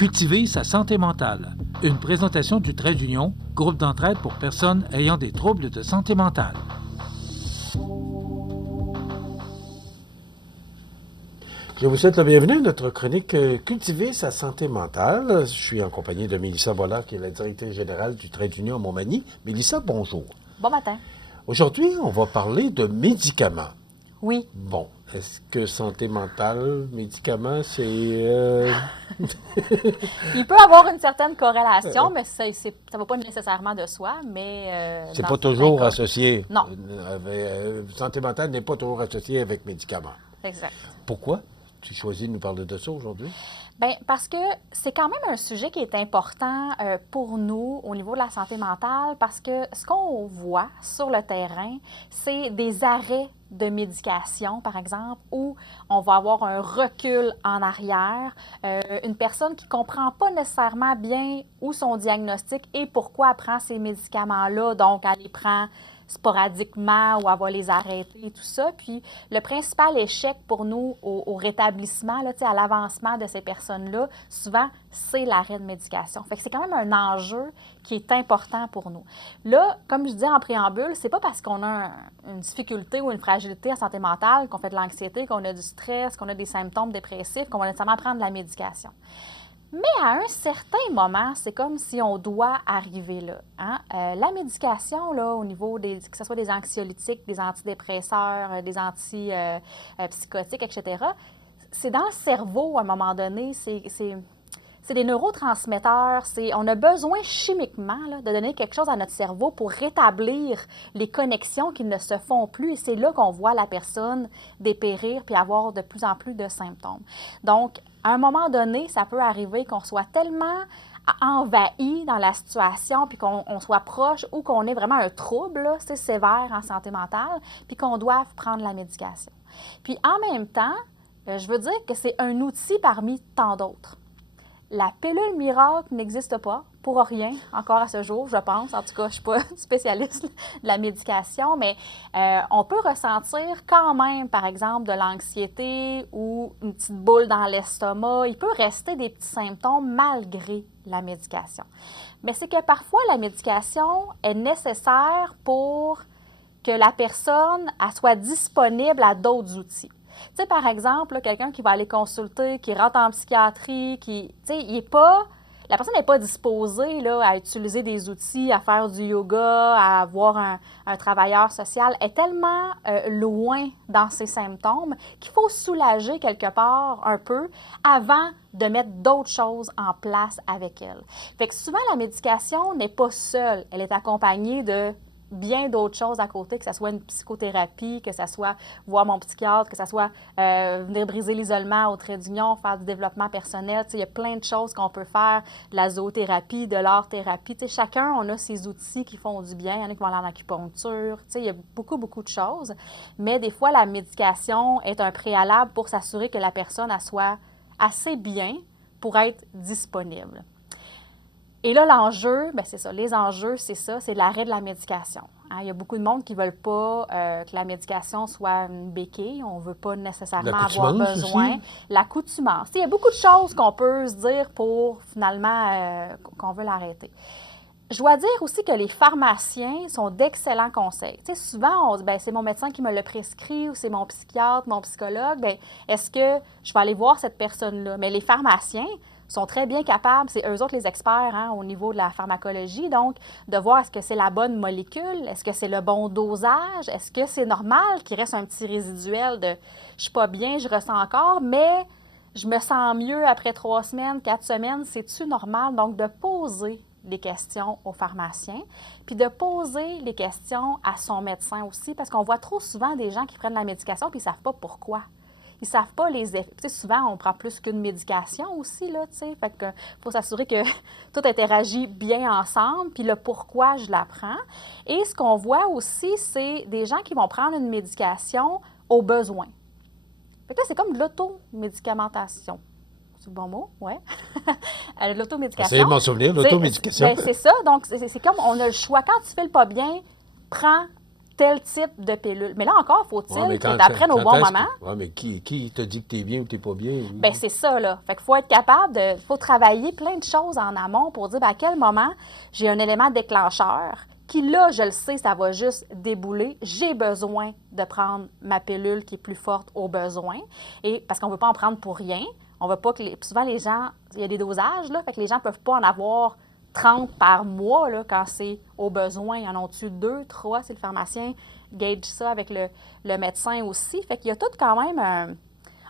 Cultiver sa santé mentale. Une présentation du Trait d'Union, groupe d'entraide pour personnes ayant des troubles de santé mentale. Je vous souhaite la bienvenue à notre chronique Cultiver sa santé mentale. Je suis en compagnie de Mélissa Bollard, qui est la directrice générale du Trait d'Union à Montmagny. Mélissa, bonjour. Bon matin. Aujourd'hui, on va parler de médicaments. Oui. Bon, est-ce que santé mentale, médicaments, c'est... Il peut avoir une certaine corrélation, mais ça ne va pas nécessairement de soi, mais... c'est pas toujours cas, associé. Non. Santé mentale n'est pas toujours associée avec médicaments. Exact. Pourquoi tu choisis de nous parler de ça aujourd'hui? Bien, parce que c'est quand même un sujet qui est important pour nous au niveau de la santé mentale, parce que ce qu'on voit sur le terrain, c'est des arrêts de médication, par exemple, où on va avoir un recul en arrière, une personne qui ne comprend pas nécessairement bien où son diagnostic et pourquoi elle prend ces médicaments-là, donc elle les prend sporadiquement ou elle va les arrêter et tout ça. Puis le principal échec pour nous au rétablissement, là, à l'avancement de ces personnes-là, souvent, c'est l'arrêt de médication. Fait que c'est quand même un enjeu qui est important pour nous. Là, comme je disais en préambule, c'est pas parce qu'on a une difficulté ou une fragilité en santé mentale, qu'on fait de l'anxiété, qu'on a du stress, qu'on a des symptômes dépressifs, qu'on va nécessairement prendre de la médication. Mais à un certain moment, c'est comme si on doit arriver là. Hein? La médication, là, au niveau que ce soit des anxiolytiques, des antidépresseurs, des antipsychotiques, etc., c'est dans le cerveau, à un moment donné, c'est des neurotransmetteurs. On a besoin chimiquement là, de donner quelque chose à notre cerveau pour rétablir les connexions qui ne se font plus. Et c'est là qu'on voit la personne dépérir puis avoir de plus en plus de symptômes. Donc, à un moment donné, ça peut arriver qu'on soit tellement envahi dans la situation puis qu'on soit proche ou qu'on ait vraiment un trouble là, c'est sévère en santé mentale puis qu'on doive prendre la médication. Puis en même temps, je veux dire que c'est un outil parmi tant d'autres. La pilule miracle n'existe pas, pour rien, encore à ce jour, je pense. En tout cas, je ne suis pas spécialiste de la médication, mais on peut ressentir quand même, par exemple, de l'anxiété ou une petite boule dans l'estomac. Il peut rester des petits symptômes malgré la médication. Mais c'est que parfois, la médication est nécessaire pour que la personne soit disponible à d'autres outils. Tu sais, par exemple, là, quelqu'un qui va aller consulter, qui rentre en psychiatrie, la personne n'est pas disposée là, à utiliser des outils, à faire du yoga, à avoir un travailleur social, est tellement loin dans ses symptômes qu'il faut soulager quelque part un peu avant de mettre d'autres choses en place avec elle. Fait que souvent, la médication n'est pas seule. Elle est accompagnée de bien d'autres choses à côté, que ce soit une psychothérapie, que ce soit voir mon psychiatre, que ce soit venir briser l'isolement au Trait d'Union, faire du développement personnel. Il y a plein de choses qu'on peut faire, de la zoothérapie, de l'art-thérapie. Chacun, on a ses outils qui font du bien. Il y en a qui vont aller en acupuncture. Il y a beaucoup, beaucoup de choses. Mais des fois, la médication est un préalable pour s'assurer que la personne elle soit assez bien pour être disponible. Et là, l'enjeu, bien, c'est ça. Les enjeux, c'est ça, c'est l'arrêt de la médication. Hein, il y a beaucoup de monde qui ne veulent pas que la médication soit une béquille. On ne veut pas nécessairement avoir besoin. Aussi. L'accoutumance. Il y a beaucoup de choses qu'on peut se dire pour, finalement, qu'on veut l'arrêter. Je dois dire aussi que les pharmaciens sont d'excellents conseils. Tu sais, souvent, on dit, bien, c'est mon médecin qui me le prescrit ou c'est mon psychiatre, mon psychologue. Bien, est-ce que je vais aller voir cette personne-là? Mais les pharmaciens sont très bien capables, c'est eux autres les experts hein, au niveau de la pharmacologie, donc de voir est-ce que c'est la bonne molécule, est-ce que c'est le bon dosage, est-ce que c'est normal qu'il reste un petit résiduel de « je suis pas bien, je ressens encore, mais je me sens mieux après 3 semaines, 4 semaines, c'est-tu normal? » Donc, de poser les questions aux pharmaciens, puis de poser les questions à son médecin aussi, parce qu'on voit trop souvent des gens qui prennent la médication puis ils ne savent pas pourquoi. Ils ne savent pas les effets. Tu sais, souvent, on prend plus qu'une médication aussi, là, tu sais. Fait que faut s'assurer que tout interagit bien ensemble, puis le pourquoi je la prends. Et ce qu'on voit aussi, c'est des gens qui vont prendre une médication au besoin. Fait que là, c'est comme de l'automédicamentation. C'est le bon mot? Oui. L'automédication. Essayez de m'en souvenir, l'automédication. C'est ça. Donc, c'est comme on a le choix. Quand tu ne fais le pas bien, prends tel type de pilule. Mais là encore, faut-il Ouais, mais que tu apprennes au quand bon est-ce moment. Oui, mais qui te dit que tu es bien ou tu n'es pas bien? Bien, c'est ça, là. Fait qu'il faut être capable de... faut travailler plein de choses en amont pour dire, bien, à quel moment j'ai un élément déclencheur qui, là, je le sais, ça va juste débouler. J'ai besoin de prendre ma pilule qui est plus forte au besoin. Et parce qu'on ne veut pas en prendre pour rien. On veut pas que... Souvent, les gens... Il y a des dosages, là. Fait que les gens ne peuvent pas en avoir 30 par mois, là, quand c'est au besoin. Ils en ont-tu 2, 3, si le pharmacien gauge ça avec le médecin aussi. Fait qu'il y a tout quand même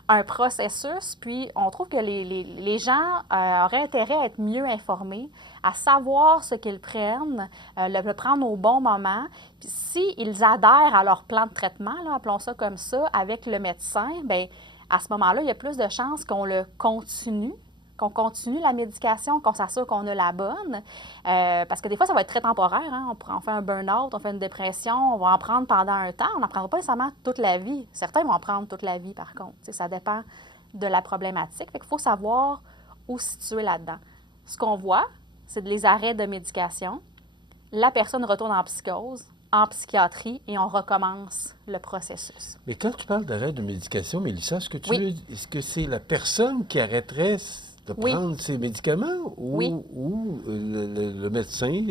un processus, puis on trouve que les gens auraient intérêt à être mieux informés, à savoir ce qu'ils prennent, le prendre au bon moment. Puis s'ils adhèrent à leur plan de traitement, là, appelons ça comme ça, avec le médecin, bien, à ce moment-là, il y a plus de chances qu'on le continue, qu'on continue la médication, qu'on s'assure qu'on a la bonne. Parce que des fois, ça va être très temporaire. Hein? On fait un burn-out, on fait une dépression, on va en prendre pendant un temps. On n'en prendra pas nécessairement toute la vie. Certains vont en prendre toute la vie, par contre. T'sais, ça dépend de la problématique. Fait qu'il faut savoir où se situer là-dedans. Ce qu'on voit, c'est les arrêts de médication. La personne retourne en psychose, en psychiatrie, et on recommence le processus. Mais quand tu parles d'arrêt de médication, Mélissa, est-ce que c'est la personne qui arrêterait de prendre ses médicaments ou, le médecin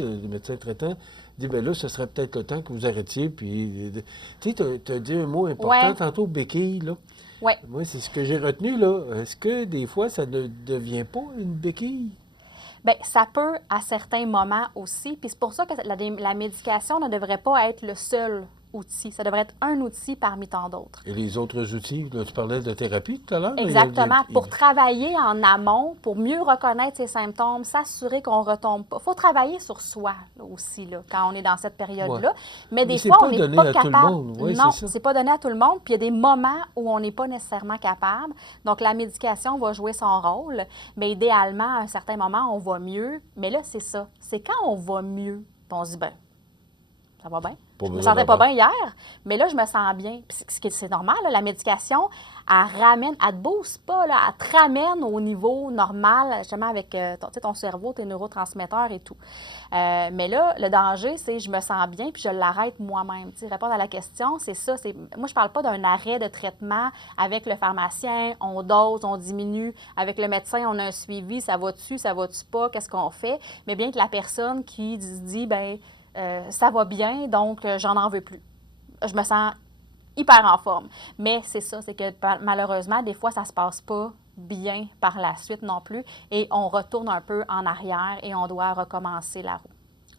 traitant dit, bien là, ce serait peut-être le temps que vous arrêtiez. Puis, tu sais, tu as dit un mot important tantôt, béquille, là. Oui. Moi, c'est ce que j'ai retenu, là. Est-ce que des fois, ça ne devient pas une béquille? Bien, ça peut à certains moments aussi. Puis c'est pour ça que la médication ne devrait pas être le seul outil. Ça devrait être un outil parmi tant d'autres. Et les autres outils, là, tu parlais de thérapie tout à l'heure? Exactement. Pour travailler en amont, pour mieux reconnaître ses symptômes, s'assurer qu'on ne retombe pas. Il faut travailler sur soi là, aussi, là, quand on est dans cette période-là. Ouais. Mais des fois, on n'est pas capable. Oui, non, c'est pas donné à tout le monde. Puis il y a des moments où on n'est pas nécessairement capable. Donc, la médication va jouer son rôle. Mais idéalement, à un certain moment, on va mieux. Mais là, c'est ça. C'est quand on va mieux, on se dit, ben, ça va bien. Je ne me sentais pas bien hier, mais là, je me sens bien. C'est normal, là, la médication, elle ne te booste pas, là, elle te ramène au niveau normal, justement avec ton cerveau, tes neurotransmetteurs et tout. Mais là, le danger, c'est je me sens bien puis je l'arrête moi-même. Répondre à la question, c'est ça. Moi, je ne parle pas d'un arrêt de traitement avec le pharmacien, on dose, on diminue. Avec le médecin, on a un suivi, ça va-tu pas, qu'est-ce qu'on fait? Mais bien que la personne qui se dit, bien, ça va bien, donc j'en en veux plus. Je me sens hyper en forme. Mais c'est ça, c'est que malheureusement, des fois, ça ne se passe pas bien par la suite non plus et on retourne un peu en arrière et on doit recommencer la roue.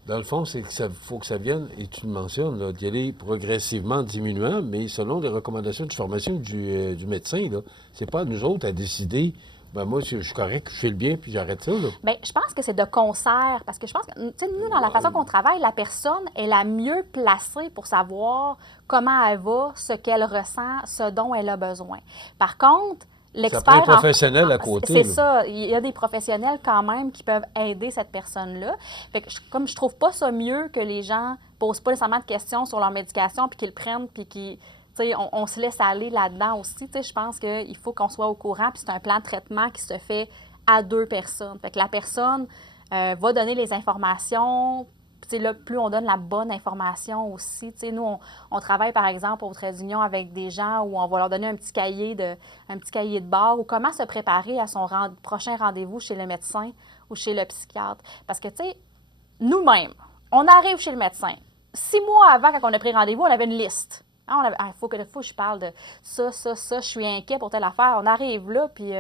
Dans le fond, c'est qu'il faut que ça vienne, et tu le mentionnes, d'y aller progressivement diminuant, mais selon les recommandations du pharmacien ou du médecin. Ce n'est pas à nous autres à décider. Ben moi, je suis correct, je fais le bien, puis j'arrête ça. Bien, je pense que c'est de concert, parce que je pense que, tu sais, nous, dans la façon qu'on travaille, la personne est la mieux placée pour savoir comment elle va, ce qu'elle ressent, ce dont elle a besoin. Par contre, l'expert... Ça prend un professionnel à côté. C'est ça. Il y a des professionnels quand même qui peuvent aider cette personne-là. Fait que comme je trouve pas ça mieux que les gens posent pas nécessairement de questions sur leur médication, puis qu'ils le prennent, puis qu'ils... On se laisse aller là-dedans aussi. Je pense qu'il faut qu'on soit au courant. Puis c'est un plan de traitement qui se fait à 2 personnes. Fait que la personne va donner les informations. Puis là, plus on donne la bonne information aussi. Nous, on travaille, par exemple, au Trait d'Union avec des gens où on va leur donner un petit cahier de bord ou comment se préparer à son prochain rendez-vous chez le médecin ou chez le psychiatre. Parce que, nous-mêmes, on arrive chez le médecin. 6 mois avant, quand on a pris rendez-vous, on avait une liste. Il faut que je parle de ça, je suis inquiet pour telle affaire. On arrive là, puis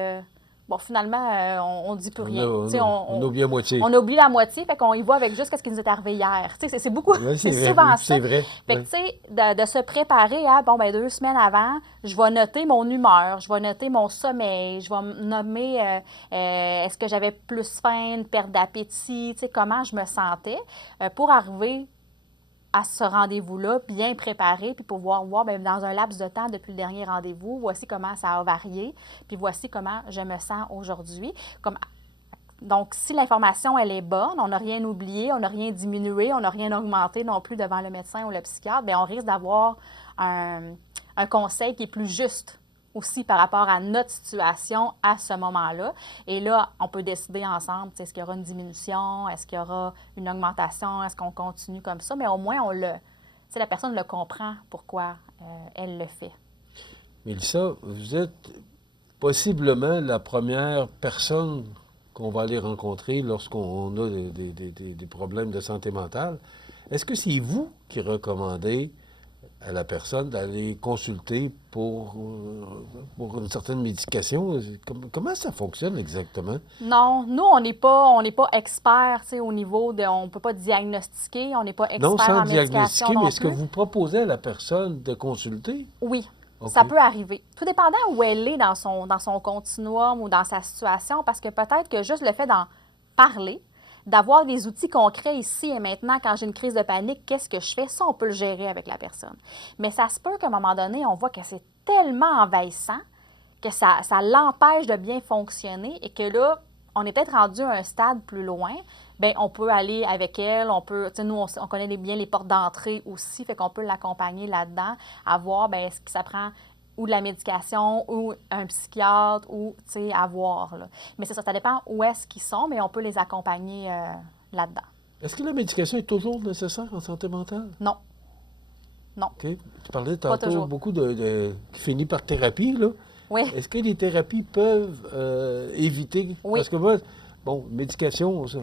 finalement, on ne dit plus rien. On oublie la moitié. On oublie la moitié, fait qu'on y va avec juste ce qui nous est arrivé hier. C'est beaucoup, c'est souvent ça. C'est vrai. Fait que, tu sais, de se préparer à, 2 semaines avant, je vais noter mon humeur, je vais noter mon sommeil, je vais nommer est-ce que j'avais plus faim, une perte d'appétit, comment je me sentais, pour arriver à ce rendez-vous-là, bien préparé, puis pouvoir voir, bien, dans un laps de temps depuis le dernier rendez-vous, voici comment ça a varié, puis voici comment je me sens aujourd'hui. Donc, si l'information, elle est bonne, on n'a rien oublié, on n'a rien diminué, on n'a rien augmenté non plus devant le médecin ou le psychiatre, bien, on risque d'avoir un conseil qui est plus juste aussi par rapport à notre situation à ce moment-là. Et là, on peut décider ensemble, est-ce qu'il y aura une diminution, est-ce qu'il y aura une augmentation, est-ce qu'on continue comme ça, mais au moins, la personne le comprend pourquoi elle le fait. Mélissa, vous êtes possiblement la première personne qu'on va aller rencontrer lorsqu'on a des problèmes de santé mentale. Est-ce que c'est vous qui recommandez à la personne d'aller consulter pour une certaine médication? Comment ça fonctionne exactement? Non, nous, on n'est pas experts au niveau de... On ne peut pas diagnostiquer, on n'est pas expert en médication. Non, sans diagnostiquer, mais est-ce que vous proposez à la personne de consulter? Oui. Okay. Ça peut arriver. Tout dépendant où elle est dans son continuum ou dans sa situation, parce que peut-être que juste le fait d'en parler, d'avoir des outils concrets ici et maintenant, quand j'ai une crise de panique, qu'est-ce que je fais? Ça, on peut le gérer avec la personne. Mais ça se peut qu'à un moment donné, on voit que c'est tellement envahissant que ça l'empêche de bien fonctionner et que là, on est peut-être rendu à un stade plus loin. Bien, on peut aller avec elle, nous, on connaît bien les portes d'entrée aussi, fait qu'on peut l'accompagner là-dedans, à voir, bien, est-ce que ça prend ou de la médication, ou un psychiatre, ou, à voir, là. Mais c'est ça dépend où est-ce qu'ils sont, mais on peut les accompagner là-dedans. Est-ce que la médication est toujours nécessaire en santé mentale? Non. Non. OK. Tu parlais tantôt beaucoup qui finit par thérapie, là. Oui. Est-ce que les thérapies peuvent éviter? Oui. Parce que moi, médication, je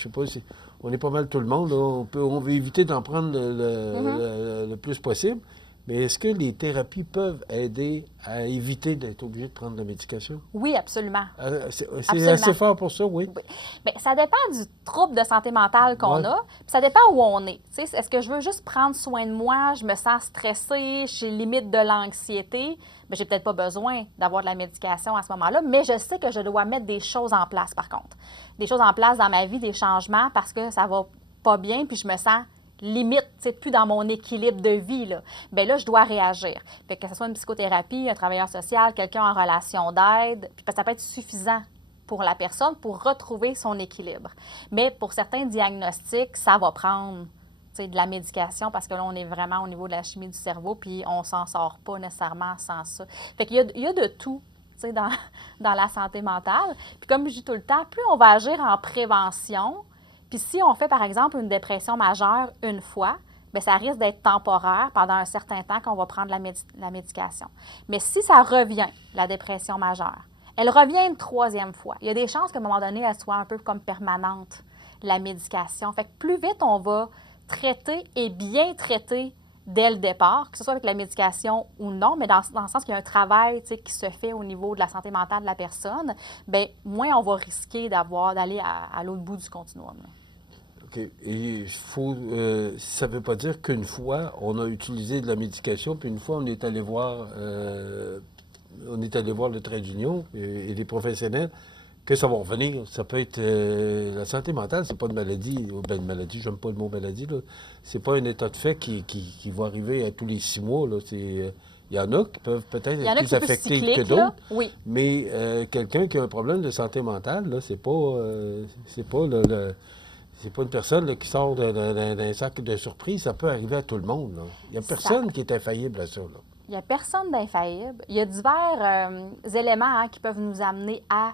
sais pas si... On est pas mal tout le monde, là. On veut éviter d'en prendre le plus possible. Mais est-ce que les thérapies peuvent aider à éviter d'être obligé de prendre la médication? Oui, absolument. C'est assez fort pour ça, oui? Oui. Bien, ça dépend du trouble de santé mentale qu'on a, puis ça dépend où on est. Est-ce que je veux juste prendre soin de moi, je me sens stressée, je suis limite de l'anxiété? Bien, j'ai peut-être pas besoin d'avoir de la médication à ce moment-là, mais je sais que je dois mettre des choses en place, par contre. Des choses en place dans ma vie, des changements, parce que ça va pas bien, puis je me sens limite, plus dans mon équilibre de vie, là. Bien là, je dois réagir. Fait que ce soit une psychothérapie, un travailleur social, quelqu'un en relation d'aide, puis ça peut être suffisant pour la personne pour retrouver son équilibre. Mais pour certains diagnostics, ça va prendre de la médication parce que là, on est vraiment au niveau de la chimie du cerveau, puis on s'en sort pas nécessairement sans ça. Fait qu'il y a de tout dans la santé mentale. Puis comme je dis tout le temps, plus on va agir en prévention. Puis si on fait, par exemple, une dépression majeure une fois, bien, ça risque d'être temporaire pendant un certain temps qu'on va prendre la médication. Mais si ça revient, la dépression majeure, elle revient une troisième fois. Il y a des chances qu'à un moment donné, elle soit un peu comme permanente, la médication. Fait que plus vite on va traiter et bien traiter dès le départ, que ce soit avec la médication ou non, mais dans le sens qu'il y a un travail qui se fait au niveau de la santé mentale de la personne, bien, moins on va risquer d'aller à l'autre bout du continuum. Là. OK. Et il faut... ça ne veut pas dire qu'une fois, on a utilisé de la médication, puis une fois, on est allé voir le trait d'union et les professionnels, que ça va revenir. Ça peut être... la santé mentale, c'est pas une maladie. Une maladie, j'aime pas le mot maladie, là. C'est pas un état de fait qui va arriver à tous les 6 mois, là. Il y en a qui peuvent peut-être être plus affectés que d'autres. Oui. Mais quelqu'un qui a un problème de santé mentale, là, c'est pas une personne là, qui sort d'un sac de surprise. Ça peut arriver à tout le monde, là. Il n'y a personne qui est infaillible à ça, là. Il n'y a personne d'infaillible. Il y a divers éléments qui peuvent nous amener à...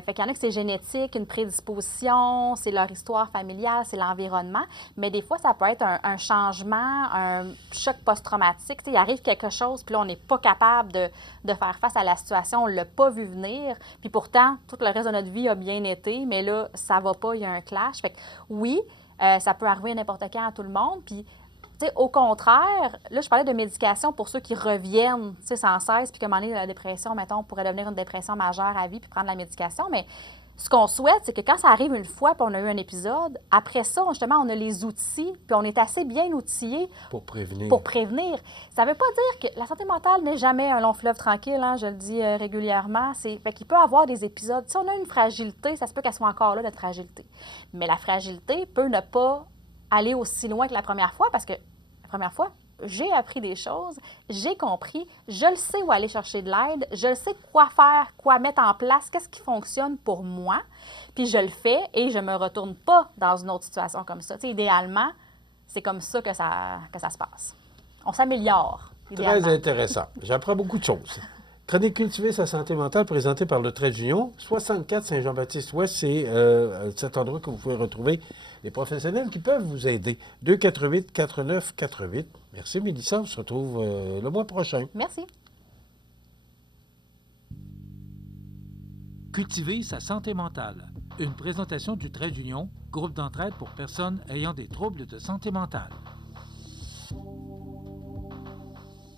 fait qu'il y en a que c'est génétique, une prédisposition, c'est leur histoire familiale, c'est l'environnement. Mais des fois, ça peut être un changement, un choc post-traumatique. Il arrive quelque chose, puis là, on n'est pas capable de faire face à la situation. On ne l'a pas vu venir. Puis pourtant, tout le reste de notre vie a bien été. Mais là, ça ne va pas, il y a un clash. Fait que oui, ça peut arriver à n'importe quand à tout le monde. Puis au contraire, là, je parlais de médication pour ceux qui reviennent sans cesse, puis qu'à un moment donné, la dépression, mettons, pourrait devenir une dépression majeure à vie, puis prendre la médication. Mais ce qu'on souhaite, c'est que quand ça arrive une fois, puis on a eu un épisode, après ça, justement, on a les outils, puis on est assez bien outillés pour prévenir. Ça ne veut pas dire que la santé mentale n'est jamais un long fleuve tranquille, hein, je le dis régulièrement. Fait qu'il peut y avoir des épisodes. Si on a une fragilité, ça se peut qu'elle soit encore là, notre fragilité. Mais la fragilité peut ne pas aller aussi loin que la première fois, parce que la première fois, j'ai appris des choses, j'ai compris, je le sais où aller chercher de l'aide, je le sais quoi faire, quoi mettre en place, qu'est-ce qui fonctionne pour moi, puis je le fais et je ne me retourne pas dans une autre situation comme ça. Idéalement, c'est comme ça que ça se passe. On s'améliore. Très intéressant. J'apprends beaucoup de choses. Chronique Cultiver sa santé mentale présentée par le Trait d'Union. 64 Saint-Jean-Baptiste-Ouest, c'est cet endroit que vous pouvez retrouver les professionnels qui peuvent vous aider. 248-4948. Merci Mélissa, on se retrouve le mois prochain. Merci. Cultiver sa santé mentale. Une présentation du Trait d'Union, groupe d'entraide pour personnes ayant des troubles de santé mentale.